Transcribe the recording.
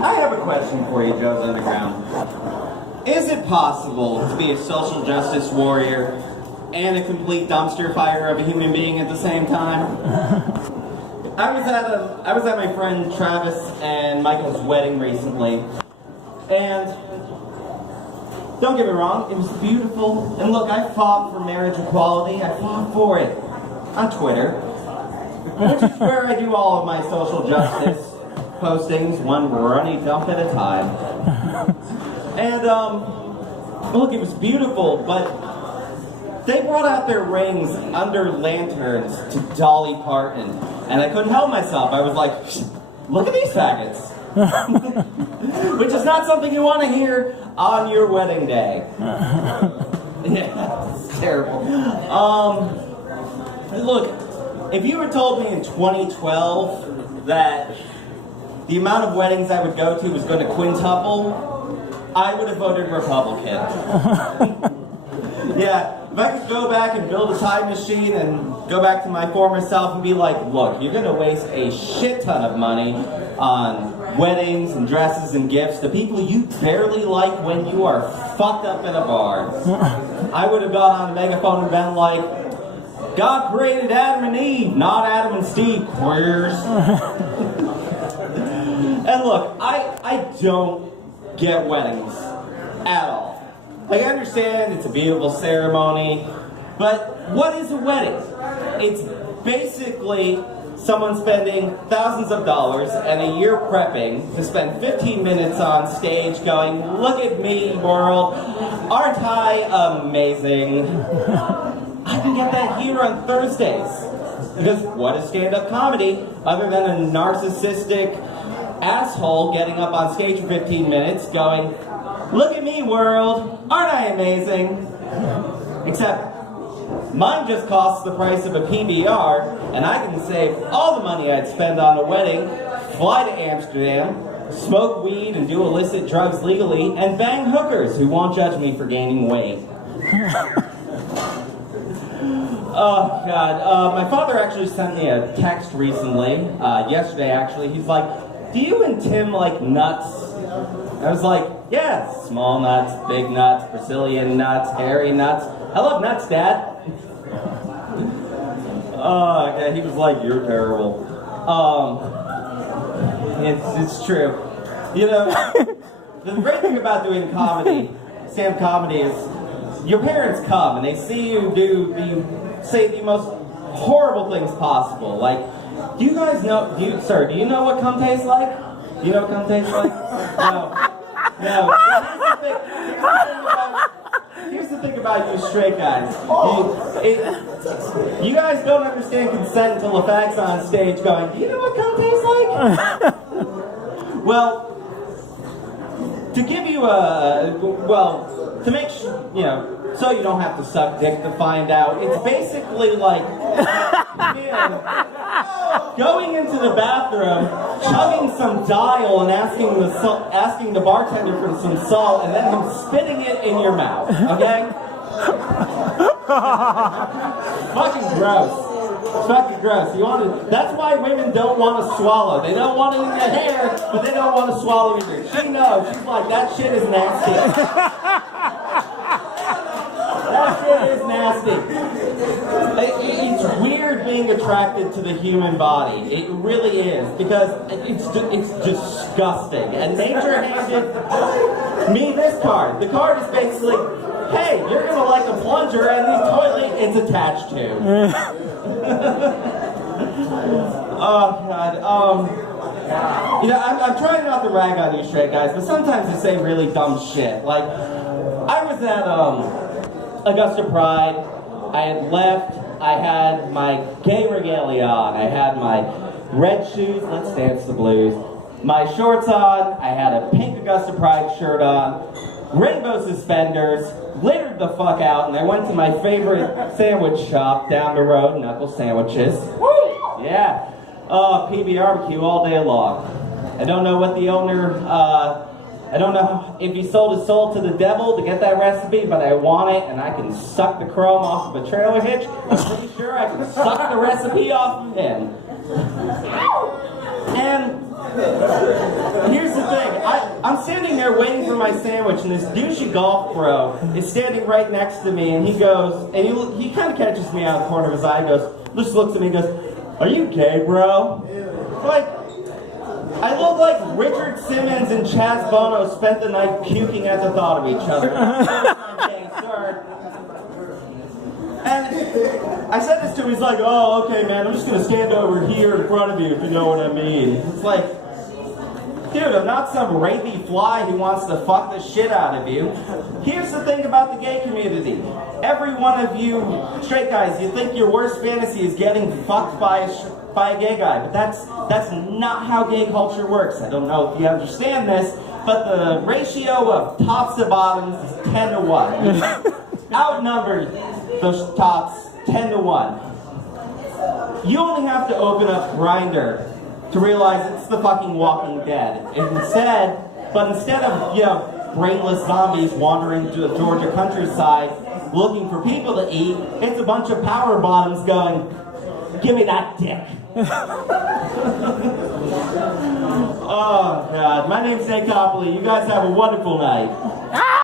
I have a question for you, Joe's Underground. Is it possible to be a social justice warrior and a complete dumpster fire of a human being at the same time? I was at my friend Travis and Michael's wedding recently, and don't get me wrong, it was beautiful. And look, I fought for marriage equality. I fought for it on Twitter, which is where I do all of my social justice postings, one runny dump at a time. And look, it was beautiful, but they brought out their rings under lanterns to Dolly Parton, and I couldn't help myself. I was like, look at these faggots. Which is not something you want to hear on your wedding day. Yeah, it's terrible. Look, if you had told me in 2012 that the amount of weddings I would go to was going to quintuple, I would have voted Republican. Yeah, if I could go back and build a time machine and go back to my former self and be like, look, you're going to waste a shit ton of money on weddings and dresses and gifts to people you barely like when you are fucked up in a bar. I would have gone on a megaphone and been like, God created Adam and Eve, not Adam and Steve, queers. And look, I don't get weddings at all. I understand it's a beautiful ceremony, but what is a wedding? It's basically someone spending thousands of dollars and a year prepping to spend 15 minutes on stage going, look at me, world, aren't I amazing? I can get that here on Thursdays. Because what is stand-up comedy other than a narcissistic asshole getting up on stage for 15 minutes going, look at me, world, aren't I amazing? Except mine just costs the price of a PBR, and I can save all the money I'd spend on a wedding, fly to Amsterdam, smoke weed and do illicit drugs legally, and bang hookers who won't judge me for gaining weight. Oh, God. My father actually sent me a text recently, yesterday actually. He's like, do you and Tim like nuts? I was like, yeah, small nuts, big nuts, Brazilian nuts, hairy nuts. I love nuts, Dad. Oh, yeah, he was like, you're terrible. It's true. You know, the great thing about doing comedy, stand-up comedy, is your parents come and they see you say the most horrible things possible. Like, do you guys know, do you know what cum tastes like? Do you know what cum tastes like? No. Here's the thing about you straight guys. You guys don't understand consent until the fact's on stage going, do you know what cum tastes like? Well, to give you to make sure, you know, so you don't have to suck dick to find out, it's basically like going into the bathroom, chugging some dial and asking the bartender for some salt, and then him spitting it in your mouth, okay? Fucking gross. It's fucking gross. That's why women don't want to swallow. They don't want it in their hair, but they don't want to swallow either. She knows. She's like, that shit is nasty. That shit is nasty. It's weird being attracted to the human body. It really is, because it's disgusting. And nature handed me this card. The card is basically, hey, you're gonna like a plunger and the toilet it's attached to. Oh God. You know, I'm trying not to rag on you straight guys, but sometimes you say really dumb shit. Like, I was at Augusta Pride. I had left. I had my gay regalia on. I had my red shoes, let's dance the blues, my shorts on. I had a pink Augusta Pride shirt on, rainbow suspenders, glittered the fuck out, and I went to my favorite sandwich shop down the road, Knuckle Sandwiches. Woo! Yeah. PB barbecue all day long. I don't know what the owner, I don't know if he sold his soul to the devil to get that recipe, but I want it, and I can suck the chrome off of a trailer hitch. I'm pretty sure I can suck the recipe off of him. And here's the thing, standing there waiting for my sandwich, and this douchey golf pro is standing right next to me, and he goes, and he kind of catches me out of the corner of his eye, just looks at me and goes, "Are you gay, bro?" Like, I look like Richard Simmons and Chaz Bono spent the night puking at the thought of each other. I'm gay, sir. And I said this to him, he's like, "Oh, okay, man, I'm just going to stand over here in front of you, if you know what I mean." It's like, dude, I'm not some rapey fly who wants to fuck the shit out of you. Here's the thing about the gay community. Every one of you straight guys, you think your worst fantasy is getting fucked by a gay guy, but that's not how gay culture works. I don't know if you understand this, but the ratio of tops to bottoms is 10 to 1. Outnumbered those tops 10 to 1. You only have to open up Grindr to realize it's the fucking Walking Dead. Instead of, brainless zombies wandering to the Georgia countryside looking for people to eat, it's a bunch of power bottoms going, "Give me that dick." Oh, God. My name's Nate Copley. You guys have a wonderful night.